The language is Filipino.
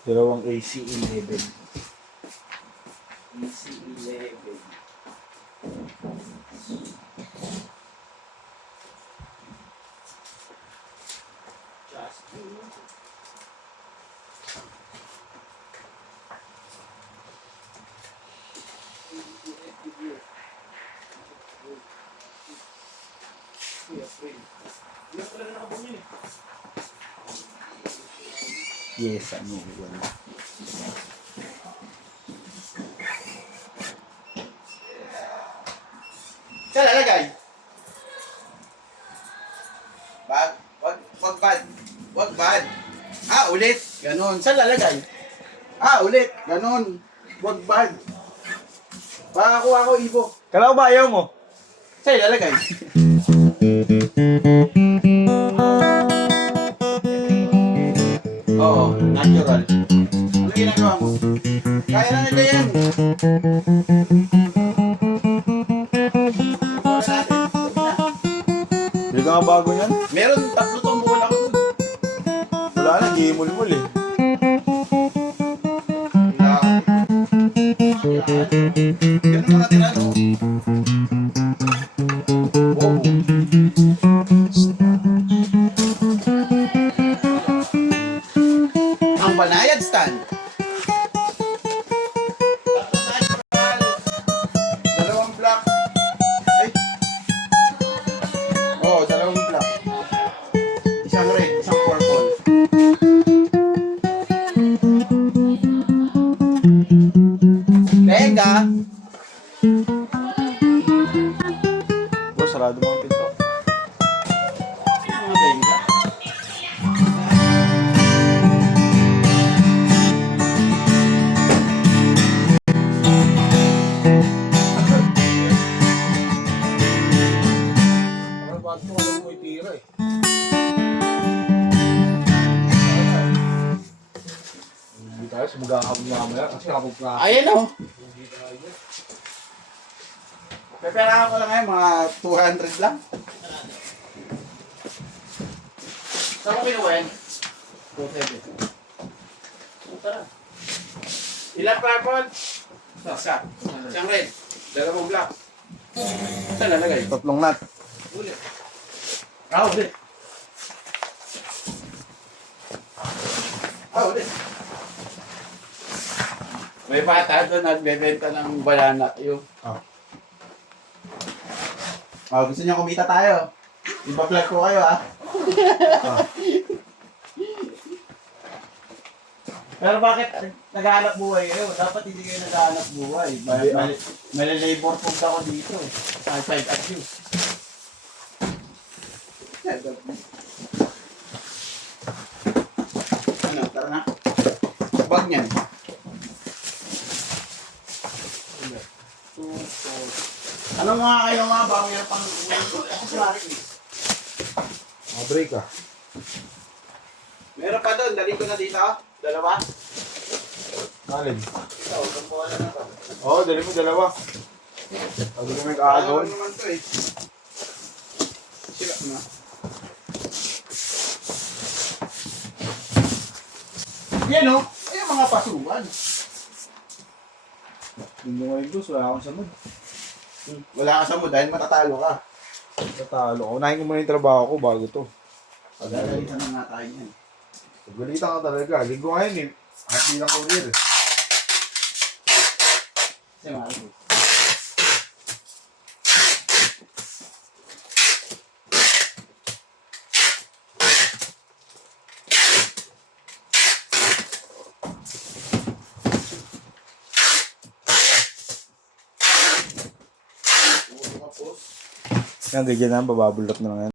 Dalawang AC-11. AC-11. Just Yes, ano yun. saan lalagay? Wag bad. Wag bad. Ulit. Ganon. Saan lalagay? Ulit. Ganon. Wag bad. Pakakuha ko, Ibo. Kala ko ba ayaw mo? Saan lalagay? Oo, natural. Ano ginagawa mo? Kaya na nila yan. Wala natin. Bili ka nga bago yan. Meron 3 tong buwan ako dun. Wala na, di mul-mul eh. Ganun mo natin ano. Wow. Ang banayad stand. Dalawang block. Ay. Oo, dalawang block. Isang red, isang purple. Teka. Bro, sarado mo ang pinto. Ano teka? Bakit mo alam mo itira eh? Hindi tayo, sumagakabog mamaya kasi kapag ka... Ayan o. Peperahan ko lang ngayon, mga 200 lang. Saan mo kinuha yan? 270. Tara. Ilan purple? Isa. Isang red. Dalawang black. Saan lalagay? 3 nut. Ulit. Ulit. Ulit. May bata doon nagbebenta ng banana. Yung... gusto niyo kumita tayo? Iba-vlog ko kayo, ha? Pero bakit naghahanap buhay kayo? Dapat hindi kayo naghahanap buhay. Malilabor food ako dito. Side abuse. Ano, tara na. Bag niyan. 2, 4. Ano mga kayo mga ba? Meron pang accessories eh. Break ah. Meron pa doon. Dali ko na dito. Dalawa. Alin? Ito, tampuhan na na to. Oo, dali mo dalawa. Pag may kaagawin. Ano naman to eh. Sila na. Yan o. Ayan mga pasukan. Hindi mo ngayon gusto, wala akong samod. Wala ka sa mo dahil matatalo ka. Tatalo ko. Unahin ko muna yung trabaho ko bago to. Pagdadalitan na nga tayo yan. Pagalitan ka talaga. Linggo ngayon eh. At di lang courier eh. Kasi Marcos. Yan, ganyan na. Bababulot na lang yan.